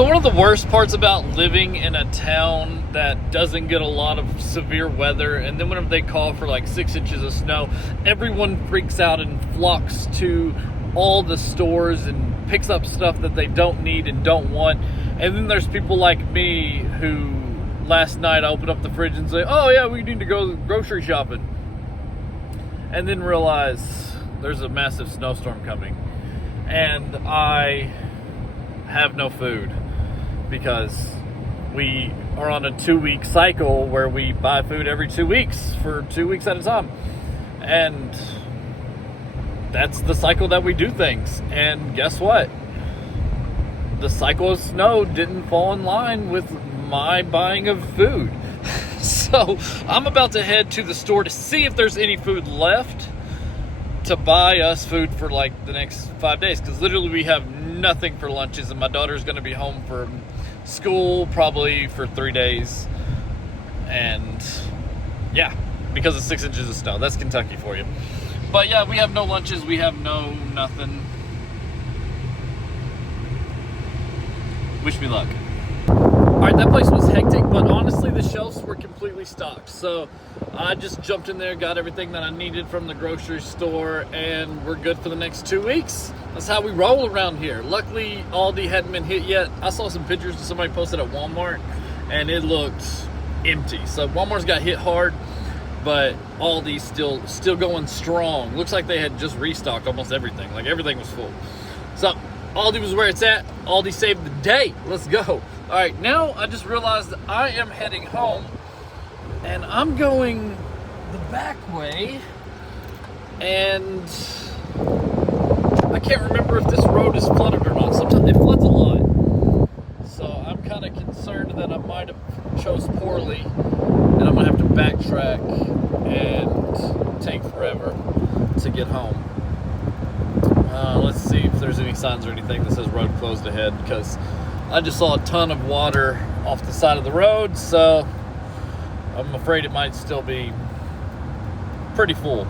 So one of the worst parts about living in a town that doesn't get a lot of severe weather, and then whenever they call for like 6 inches of snow, everyone freaks out and flocks to all the stores and picks up stuff that they don't need and don't want. And then there's people like me who last night I opened up the fridge and say, oh yeah, we need to go grocery shopping. And then realize there's a massive snowstorm coming. And I have no food because we are on a 2-week cycle where we buy food every 2 weeks for 2 weeks at a time. And that's the cycle that we do things. And guess what? The cycle of snow didn't fall in line with my buying of food. So I'm about to head to the store to see if there's any food left to buy us food for like the next 5 days, because literally we have nothing for lunches, and my daughter's going to be home from school probably for 3 days. And yeah, because of 6 inches of snow. That's Kentucky for you. But yeah, we have no lunches, we have no nothing. Wish me luck. Alright, that place was hectic, but honestly the shelves were completely stocked. So I just jumped in there, got everything that I needed from the grocery store, and we're good for the next 2 weeks. That's how we roll around here. Luckily, Aldi hadn't been hit yet. I saw some pictures that somebody posted at Walmart, and it looked empty. So Walmart's got hit hard, but Aldi's still going strong. Looks like they had just restocked almost everything. Like everything was full. So Aldi was where it's at. Aldi saved the day. Let's go. All right, now I just realized that I am heading home, and I'm going the back way, and I can't remember if this road is flooded or not. Sometimes it floods a lot. So I'm kind of concerned that I might have chose poorly, and I'm gonna have to backtrack and take forever to get home. Let's see if there's any signs or anything that says road closed ahead, because I just saw a ton of water off the side of the road, so I'm afraid it might still be pretty full.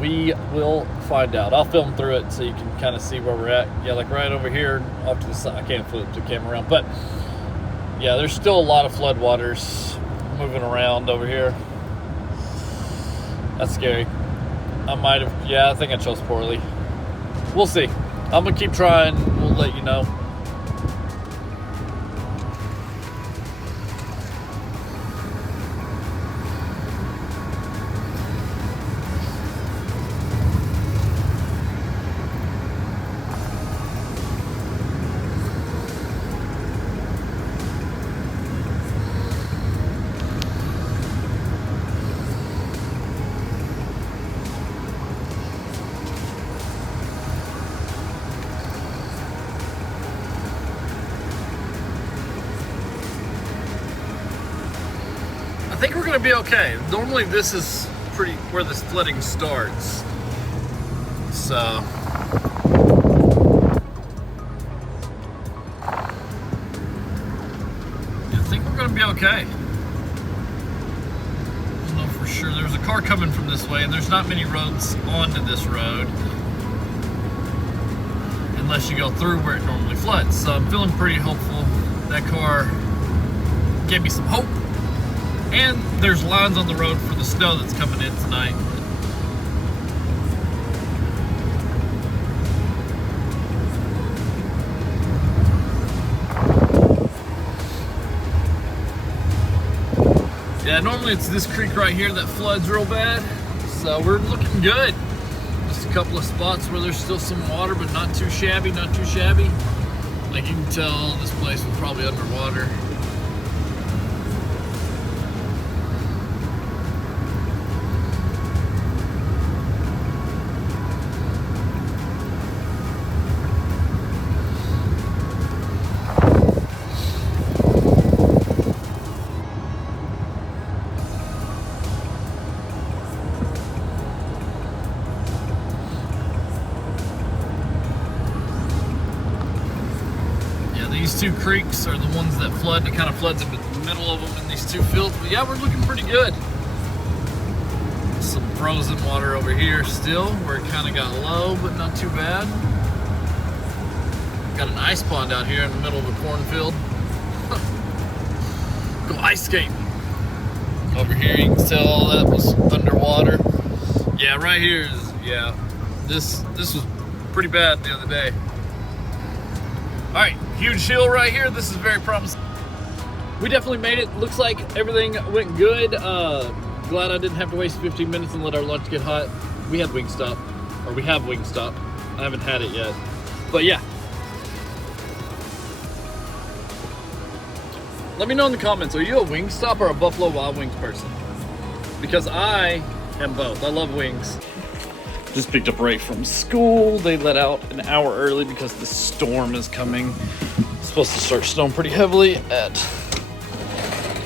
We will find out. I'll film through it so you can kind of see where we're at. Yeah, like right over here off to the side. I can't flip the camera around, but yeah, there's still a lot of floodwaters moving around over here. That's scary. I think I chose poorly. We'll see. I'm gonna keep trying. We'll let you know. I think we're going to be okay. Normally this is pretty where this flooding starts. So I think we're going to be okay. I don't know for sure. There's a car coming from this way, and there's not many roads onto this road unless you go through where it normally floods. So I'm feeling pretty hopeful. That car gave me some hope. And there's lines on the road for the snow that's coming in tonight. Yeah, normally it's this creek right here that floods real bad. So we're looking good. Just a couple of spots where there's still some water, but not too shabby, not too shabby. Like you can tell, this place was probably underwater. These two creeks are the ones that flood, and it kind of floods in the middle of them in these two fields. But yeah, we're looking pretty good. Some frozen water over here still, where it kind of got low, but not too bad. Got an ice pond out here in the middle of a cornfield. Go ice skating. Over here you can tell all that was underwater. Yeah, right here is, yeah, this was pretty bad the other day. All right, huge hill right here. This is very promising. We definitely made it. Looks like everything went good. Glad I didn't have to waste 15 minutes and let our lunch get hot. We had Wingstop, or we have Wingstop. I haven't had it yet, but yeah. Let me know in the comments, are you a Wingstop or a Buffalo Wild Wings person? Because I am both. I love wings. Just picked up Ray from school. They let out an hour early because the storm is coming. It's supposed to start snowing pretty heavily at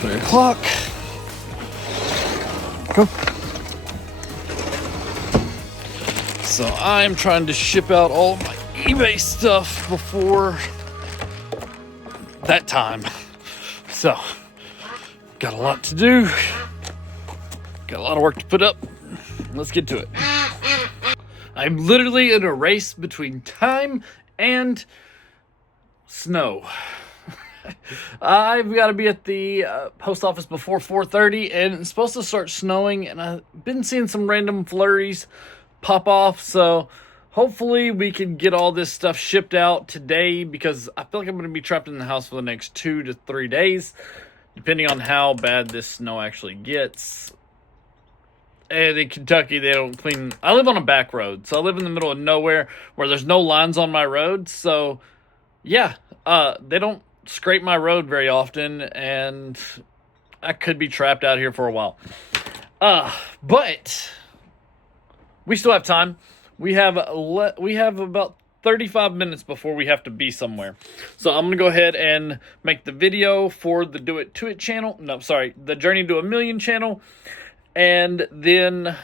3 o'clock. Go. So I'm trying to ship out all my eBay stuff before that time. So, got a lot to do. Got a lot of work to put up. Let's get to it. I'm literally in a race between time and snow. I've got to be at the post office before 4:30, and it's supposed to start snowing, and I've been seeing some random flurries pop off, so hopefully we can get all this stuff shipped out today, because I feel like I'm going to be trapped in the house for the next 2 to 3 days, depending on how bad this snow actually gets. And in Kentucky, they don't clean. I live on a back road, so I live in the middle of nowhere where there's no lines on my road. So, yeah, they don't scrape my road very often, and I could be trapped out here for a while. But we still have time. We have about 35 minutes before we have to be somewhere. So I'm going to go ahead and make the video for the Do It To It channel. No, sorry, the Journey to a Million channel. And then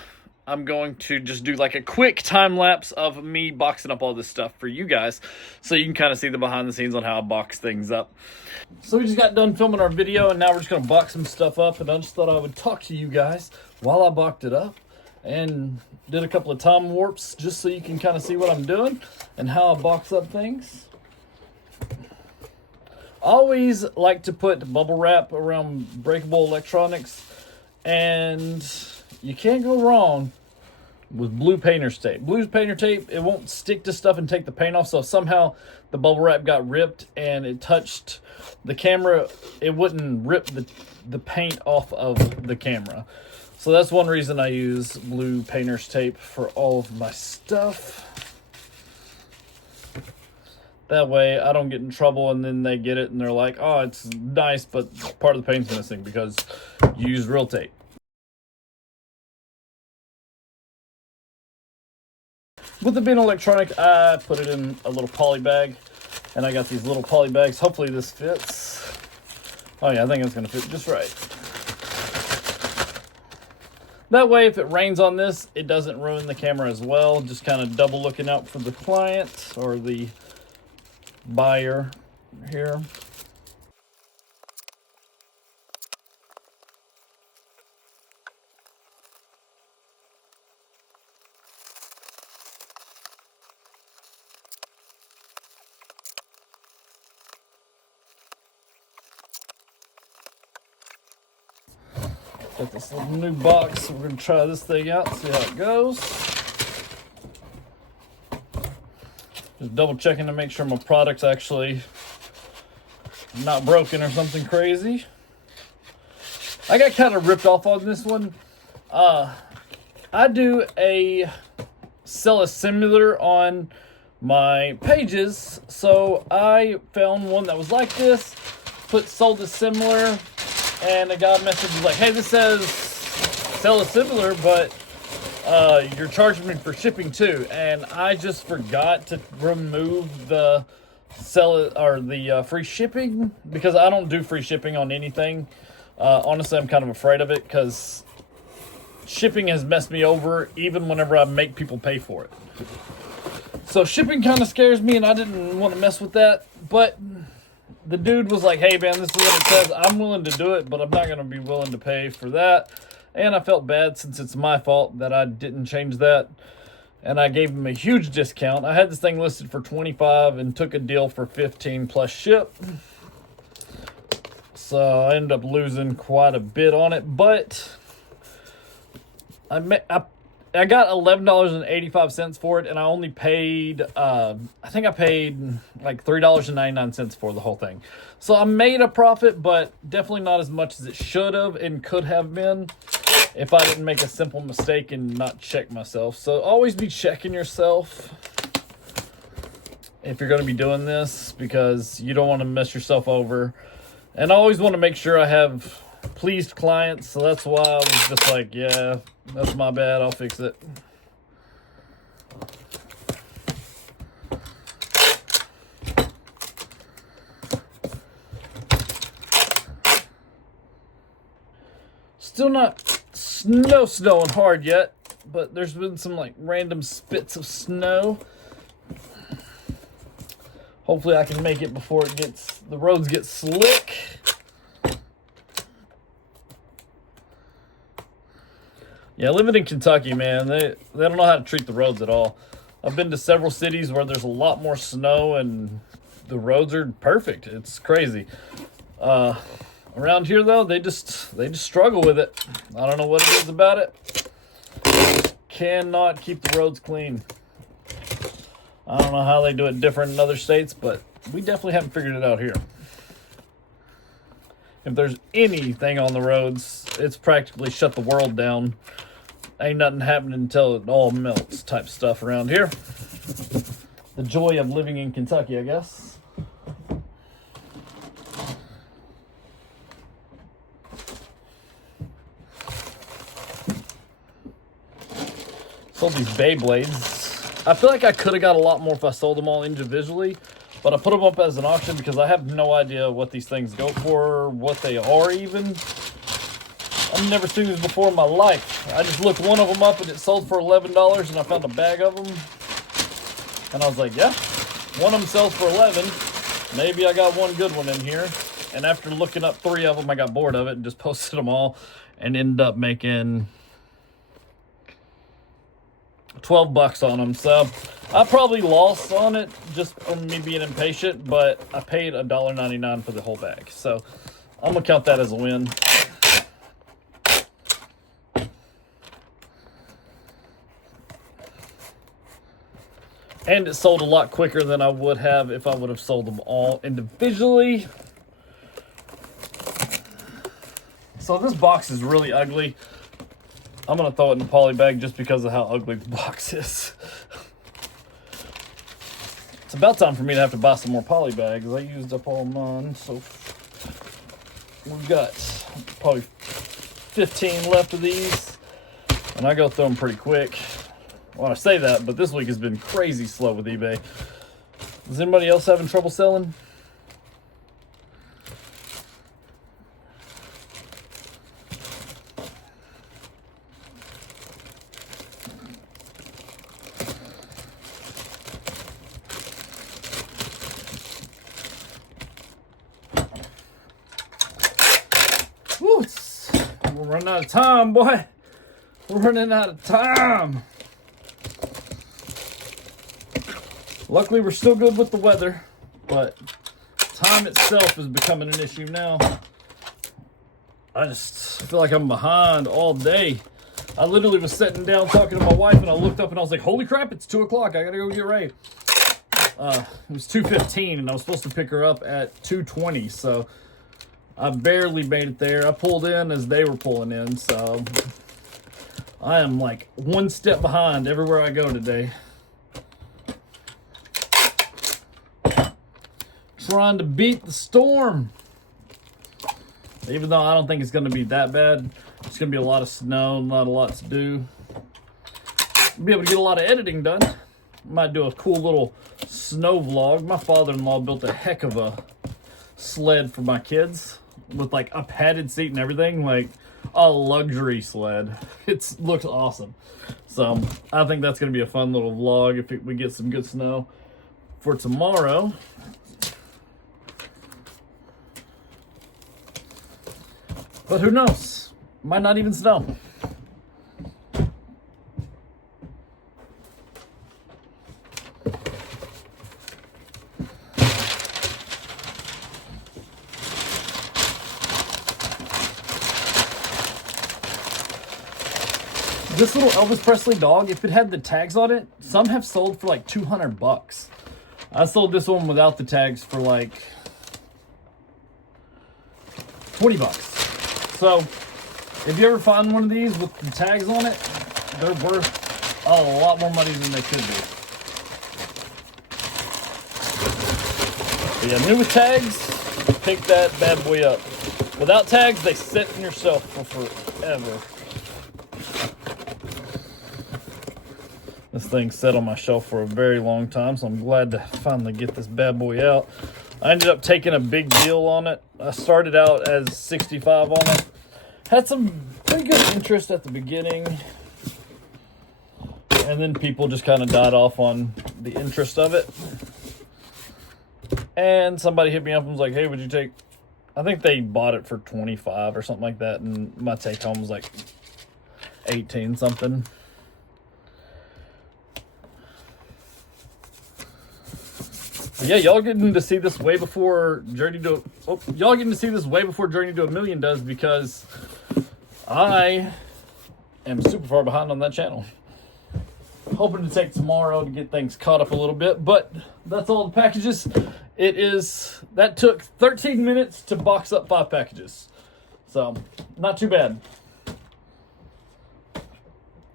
I'm going to just do like a quick time lapse of me boxing up all this stuff for you guys, so you can kind of see the behind the scenes on how I box things up. So we just got done filming our video, and now we're just going to box some stuff up. And I just thought I would talk to you guys while I boxed it up, and did a couple of time warps just so you can kind of see what I'm doing and how I box up things. Always like to put bubble wrap around breakable electronics, and you can't go wrong with blue painter's tape. Blue painter tape, it won't stick to stuff and take the paint off, so if somehow the bubble wrap got ripped and it touched the camera, it wouldn't rip the paint off of the camera. So that's one reason I use blue painter's tape for all of my stuff. That way I don't get in trouble and then they get it and they're like, oh, it's nice, but part of the paint's missing because you used real tape. With it being electronic, I put it in a little poly bag, and I got these little poly bags. Hopefully this fits. Oh yeah, I think it's gonna fit just right. That way, if it rains on this, it doesn't ruin the camera as well. Just kind of double looking out for the client or the buyer here. Got this little new box. We're going to try this thing out, see how it goes. Just double checking to make sure my product's actually not broken or something crazy. I got kind of ripped off on this one. I do sell a simulator on my pages, so I found one that was like this, sold a similar, and I got a message like, hey, this says sell a similar, but you're charging me for shipping too. And I just forgot to remove the free shipping, because I don't do free shipping on anything. Honestly, I'm kind of afraid of it because shipping has messed me over even whenever I make people pay for it. So shipping kind of scares me, and I didn't want to mess with that. But the dude was like, hey man, this is what it says. I'm willing to do it, but I'm not going to be willing to pay for that. And I felt bad since it's my fault that I didn't change that. and I gave them a huge discount. I had this thing listed for $25 and took a deal for $15 plus ship. So I ended up losing quite a bit on it, but I got $11.85 for it, and I only paid, I think I paid like $3.99 for the whole thing. So I made a profit, but definitely not as much as it should have and could have been if I didn't make a simple mistake and not check myself. So always be checking yourself if you're going to be doing this, because you don't want to mess yourself over. And I always want to make sure I have pleased clients, so that's why I was just like, yeah, that's my bad, I'll fix it. Still not snowing hard yet, but there's been some like random spits of snow. Hopefully I can make it before the roads get slick. Yeah, living in Kentucky, man, they don't know how to treat the roads at all. I've been to several cities where there's a lot more snow and the roads are perfect. It's crazy. Around here though, they just struggle with it. I don't know what it is about it. Cannot keep the roads clean. I don't know how they do it different in other states, but we definitely haven't figured it out here. If there's anything on the roads, it's practically shut the world down. Ain't nothing happening until it all melts type stuff around here. The joy of living in Kentucky, I guess. Sold these Beyblades. I feel like I could have got a lot more if I sold them all individually, but I put them up as an auction because I have no idea what these things go for, what they are even. I've never seen these before in my life. I just looked one of them up and it sold for $11 and I found a bag of them. And I was like, yeah, one of them sells for $11. Maybe I got one good one in here. And after looking up 3 of them, I got bored of it and just posted them all and ended up making $12 on them. So I probably lost on it just from me being impatient, but I paid $1.99 for the whole bag. So I'm gonna count that as a win. And it sold a lot quicker than I would have if I would have sold them all individually. So this box is really ugly. I'm going to throw it in the poly bag just because of how ugly the box is. It's about time for me to have to buy some more poly bags. I used up all mine, so we've got probably 15 left of these, and I go through them pretty quick. Well, I say that, but this week has been crazy slow with eBay. Is anybody else having trouble selling? Woo, we're running out of time, boy. We're running out of time. Luckily, we're still good with the weather, but time itself is becoming an issue now. I just feel like I'm behind all day. I literally was sitting down talking to my wife, and I looked up and I was like, holy crap, it's 2 o'clock. I gotta go get ready. It was 2:15, and I was supposed to pick her up at 2:20, so I barely made it there. I pulled in as they were pulling in, so I am like one step behind everywhere I go today. Trying to beat the storm. Even though I don't think it's going to be that bad. It's going to be a lot of snow, not a lot to do. Be able to get a lot of editing done. Might do a cool little snow vlog. My father-in-law built a heck of a sled for my kids with like a padded seat and everything, like a luxury sled. It looks awesome. So I think that's going to be a fun little vlog if we get some good snow for tomorrow. But who knows? Might not even snow. This little Elvis Presley dog, if it had the tags on it, some have sold for like $200. I sold this one without the tags for like $20. So if you ever find one of these with the tags on it, they're worth a lot more money than they could be. But yeah, new with tags, pick that bad boy up. Without tags, they sit in your shelf for forever. This thing sat on my shelf for a very long time, so I'm glad to finally get this bad boy out. I ended up taking a big deal on it. I started out as 65 on it. Had some pretty good interest at the beginning. And then people just kind of died off on the interest of it. And somebody hit me up and was like, hey, would you take... I think they bought it for 25 or something like that. And my take home was like 18 something. Yeah, y'all getting to see this way before Journey to... Oh, y'all getting to see this way before Journey to a Million does, because I am super far behind on that channel. Hoping to take tomorrow to get things caught up a little bit, but that's all the packages. That took 13 minutes to box up 5 packages. So, not too bad.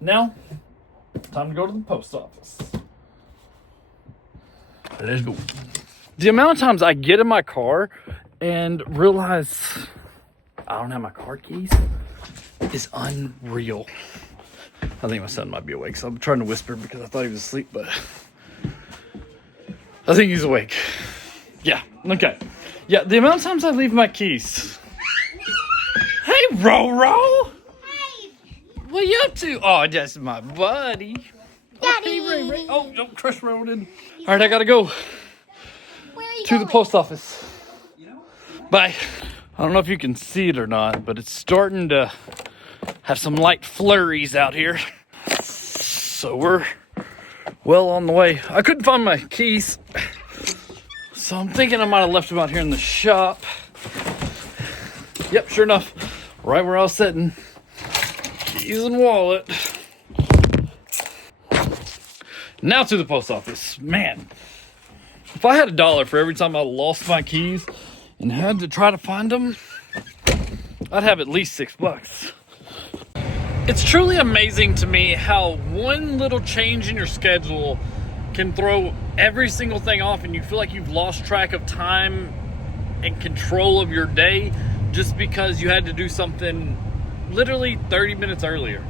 Now, time to go to the post office. Let's go. The amount of times I get in my car and realize I don't have my car keys is unreal. I think my son might be awake, so I'm trying to whisper because I thought he was asleep, but I think he's awake. Yeah, okay. Yeah, the amount of times I leave my keys. Hey, Roro! Hey! What you up to? Oh, that's my buddy. Daddy! Oh, hey, Ray. Oh, don't crush Ronan. All right, I gotta go Where are you to going? the post office. Bye. I don't know if you can see it or not, but it's starting to have some light flurries out here. So we're well on the way. I couldn't find my keys, so I'm thinking I might have left them out here in the shop. Yep, sure enough, right where I was sitting. Keys and wallet. Now to the post office. Man, if I had $1 for every time I lost my keys and had to try to find them, I'd have at least $6. It's truly amazing to me how one little change in your schedule can throw every single thing off, and you feel like you've lost track of time and control of your day just because you had to do something literally 30 minutes earlier.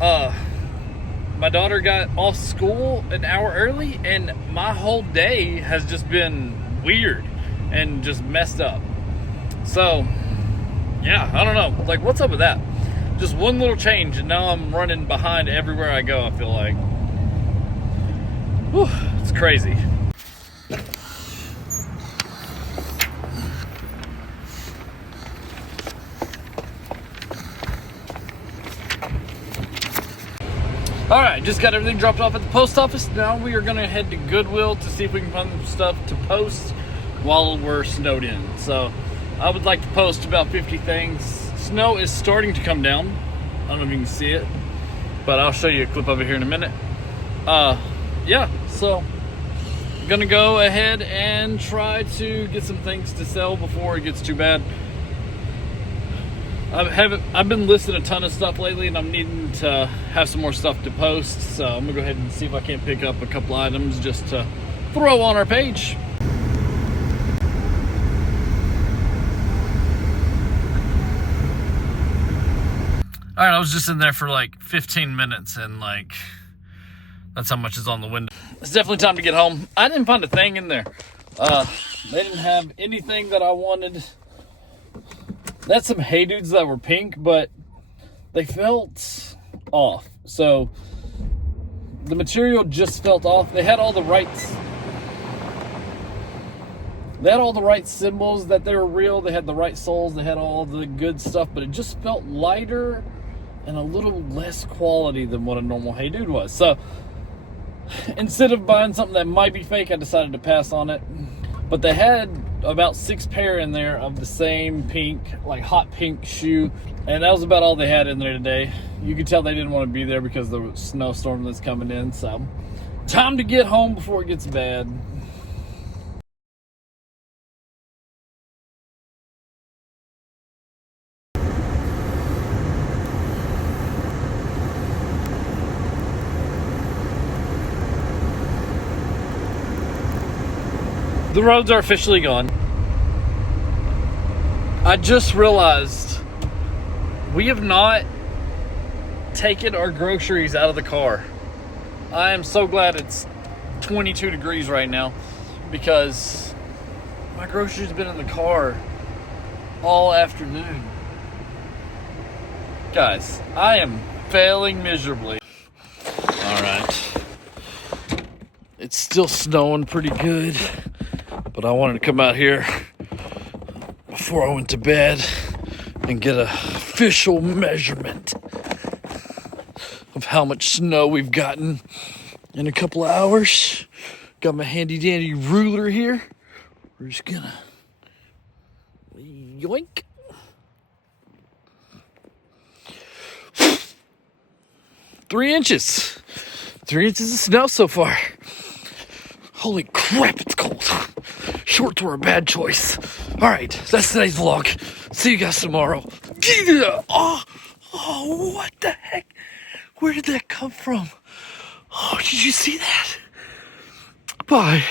My daughter got off school an hour early, and my whole day has just been weird and just messed up. So, yeah, I don't know. Like, what's up with that? Just one little change, and now I'm running behind everywhere I go, I feel like. Whew, it's crazy. All right, just got everything dropped off at the post office. Now we are gonna head to Goodwill to see if we can find some stuff to post while we're snowed in. So I would like to post about 50 things. Snow is starting to come down. I don't know if you can see it, but I'll show you a clip of it here in a minute. Yeah, so I'm gonna go ahead and try to get some things to sell before it gets too bad. I've been listing a ton of stuff lately, and I'm needing to have some more stuff to post. So I'm gonna go ahead and see if I can't pick up a couple items just to throw on our page. All right, I was just in there for like 15 minutes, and like that's how much is on the window. It's definitely time to get home. I didn't find a thing in there. They didn't have anything that I wanted. They had some Hey Dudes that were pink, but they felt off. So the material just felt off. They had all the right symbols that they were real. They had the right soles. They had all the good stuff, but it just felt lighter and a little less quality than what a normal Hey Dude was. So instead of buying something that might be fake, I decided to pass on it. But they had about 6 pair in there of the same pink, like hot pink shoe. And that was about all they had in there today. You could tell they didn't want to be there because of the snowstorm that's coming in. So time to get home before it gets bad. The roads are officially gone. I just realized we have not taken our groceries out of the car. I am so glad it's 22 degrees right now because my groceries have been in the car all afternoon. Guys, I am failing miserably. All right. It's still snowing pretty good, but I wanted to come out here before I went to bed and get an official measurement of how much snow we've gotten in a couple of hours. Got my handy dandy ruler here. We're just gonna yoink. Three inches. 3 inches of snow so far. Holy crap, it's cold. Shorts were a bad choice. All right, that's today's vlog. See you guys tomorrow. Oh, what the heck? Where did that come from? Oh, did you see that? Bye.